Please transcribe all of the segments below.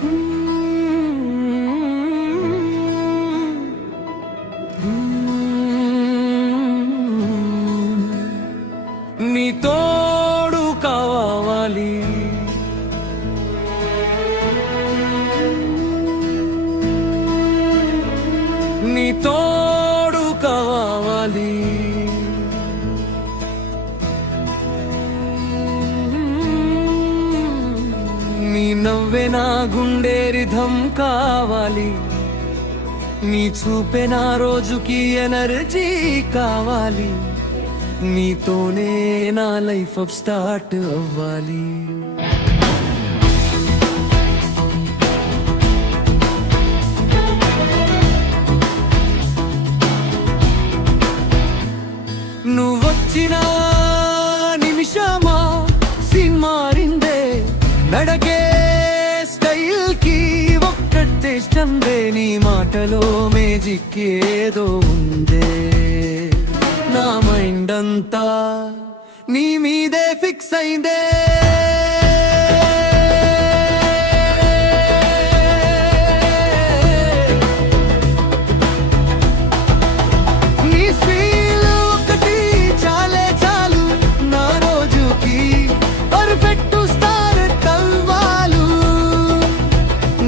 నీ తోడు కావాలి, నీ తోడు కావాలి, నీ నవ్వే నా గుండె రిధం కావాలి, నీ చూపే నా రోజుకి ఎనర్జీ కావాలి, నీతోనే నా లైఫ్ అప్ స్టార్ట్ అవ్వాలి. నువ్వొచ్చిన నిమిషమా సీన్ మారిందే, నడకే స్టైల్ కి ఒక్కటే చందే, నీ మాటలో మేజిక్ ఏదో ఉందే, నా మైండ్ అంతా నీ మీదే ఫిక్స్ అయిందే. నీ స్మైల్ ఒకటి చాలే చాలు, నా రోజుకి పర్ఫెక్ట్ స్టార్ట్ అవ్వాలి.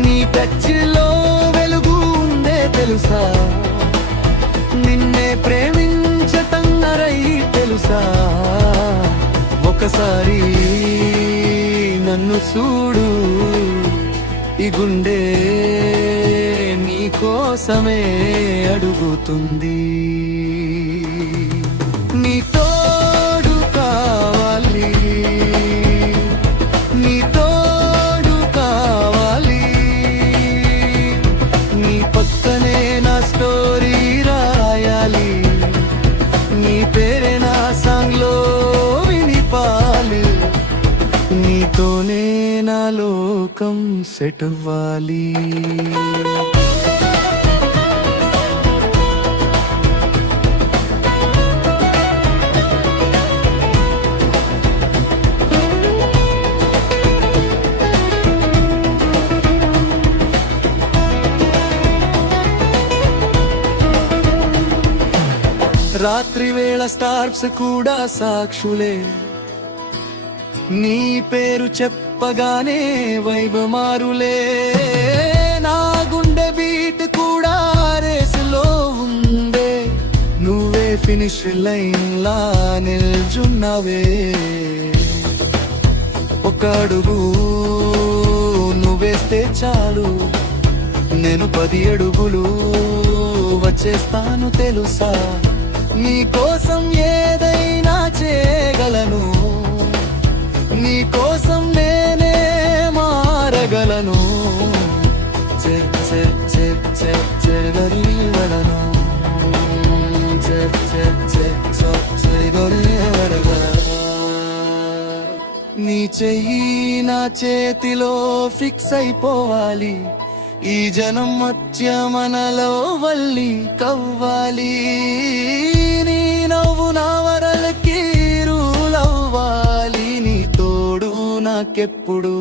నీ టచ్ లో వెలుగు ఉందే తెలుసా, నిన్నే ప్రేమించటన్నరై తెలుసా. ఒకసారి నన్ను చూడు, ఈ గుండె నీ కోసమే అడుగుతుంది. నీ తోడు కావాలి, నీ తోడు కావాలి, నీ పక్కనే నా స్టోరీ రాయాలి, నీ పేరే నా సాంగ్ లో వినిపాలి, నీతోనే నా లోకం సెట్ అవ్వాలి. రాత్రి వేళ స్టార్స్ కూడా సాక్షులే, నీ పేరు చెప్పగానే వైబ్ మారులే, నా గుండె బీట్ కూడా రేసులో ఉందే, నువ్వే ఫినిష్ లైన్ లా నిల్చున్నావే. ఒక అడుగు నువ్వేస్తే చాలు, నేను 10 అడుగులు వచ్చేస్తాను తెలుసా. నీ కోసం ఏదైనా చేయగలను, నీ కోసం నేనే మారగలను, చెరగలను, నీ చెయ్యి నా చేతిలో ఫిక్స్ అయిపోవాలి, ఈ జనం మధ్య మనలో వల్లి కవ్వాలి, నీ నవ్వు నా వరలకి రూలవ్వాలి, నీ తోడు నాకెప్పుడు